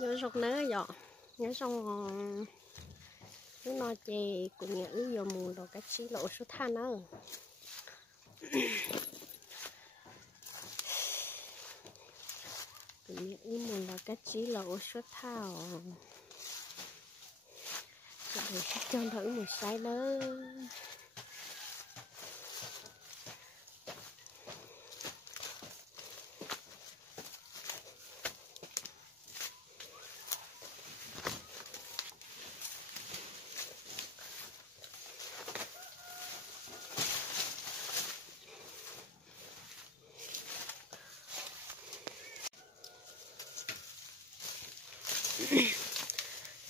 nhớ rọc nớ dọ nhớ xong nó nói chè của nhà ứ giờ mùa đồ cách xí lộ số than đó của nhà ứ mùa đồ cách xí lộ số thao để cho thử một sai đó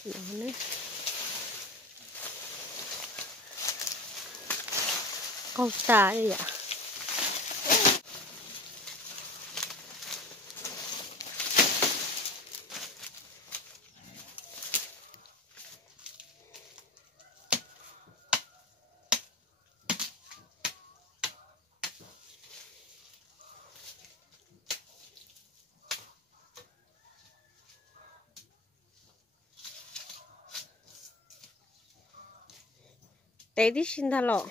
nó nữa con ta đây ạ tế đi xin tha lộ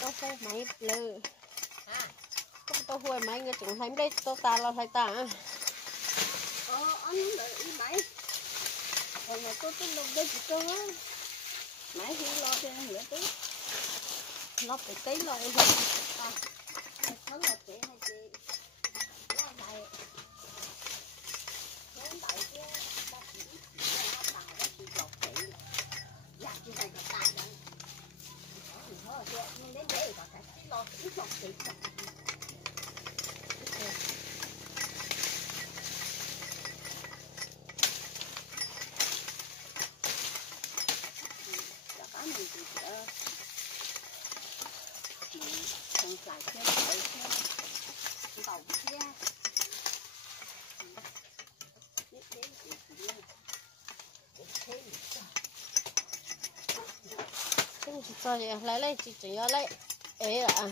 có cái máy lơ có tôi huề máy người chúng thấy đây tôi ta là thấy ta anh đợi máy còn mà tôi lục đây chỉ cơ á máy thì lo cho nữa tí nó phải tí lo rồi nó là chị hay chị nó này nó đợi chứ bác sĩ nó tàu đó chị lột chị dạ chị này nó tàn đấy thôi nhưng đến đây có cái lo ít lột chị mình chỉ không phải chơi tàu kia cho lấy chị chỉ lấy ế à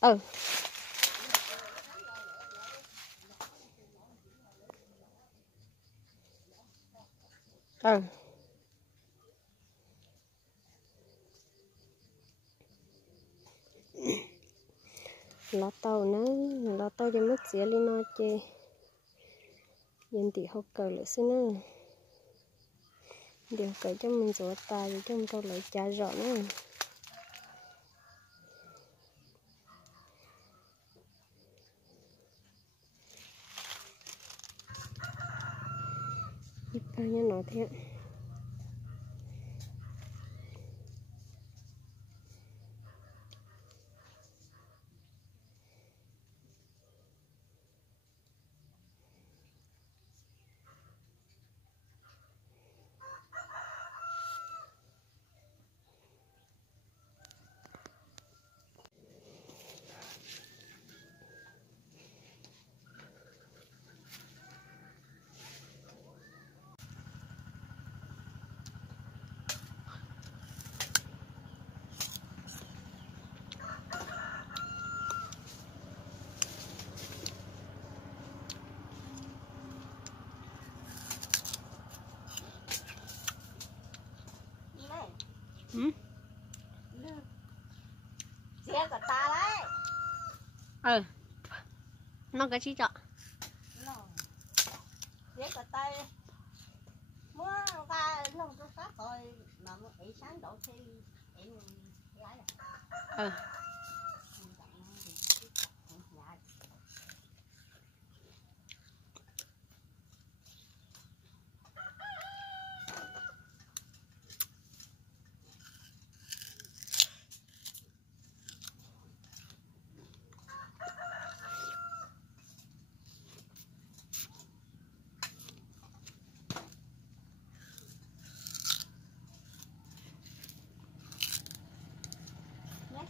Ừ. Ừ. Lọ tàu nữa, lọ tàu cho mất xía lên nó chê. Nhân tỷ học cờ lại xin nữa. Điều cờ cho mình rửa tay cho mình tao lại trả rõ nữa. Bao nhiêu nó thế. Ừ. Xe của ta đấy. Ừ. Nó cái chi chọ. Xe của ta. Mua ta lòng tôi phát rồi mà một ý sáng đổ thì em lái rồi. Ừ.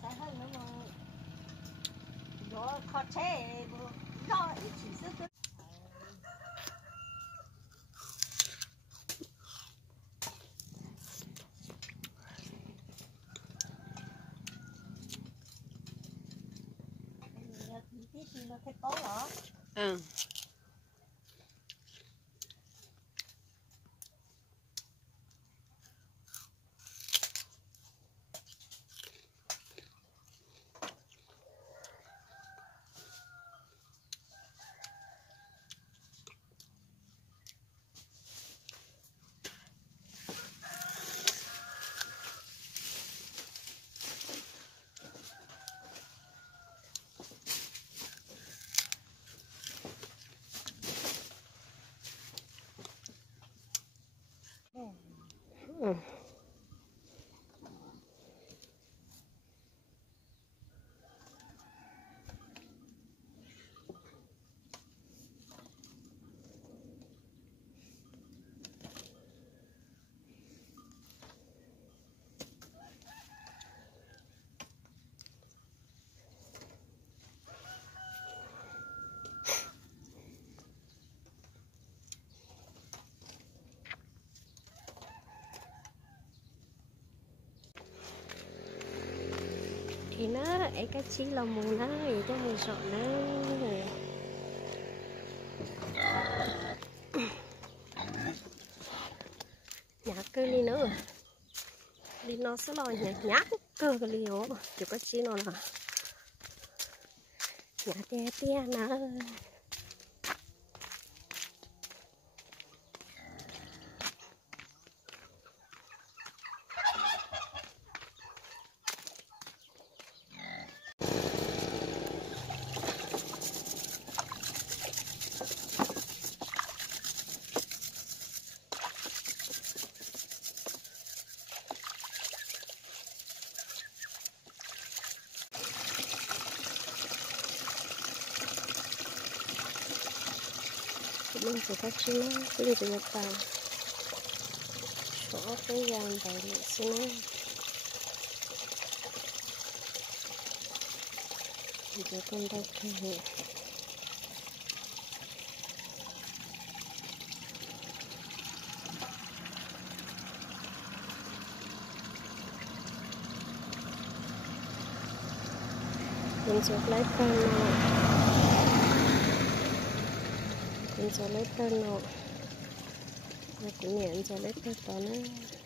Sẽ hơi nữa mà nó khó chế nó ít chỉ sức cái tố hả? Ừ. Ừ. Thì nó ấy cái chi là mù nó vậy cho mình sợ nó nhá cơ đi nữa đi nó sẽ lo nhá cơ cái liều chỉ có chi nó là nhá tia nó mình sẽ có chi nó mình sẽ nhập tàu chỗ cái dàn tàu này xin nó để con đâu thì mình sẽ lấy phân nọ mình sẽ lấy phân nọ và cũng nhận sẽ lấy phân tỏ nữa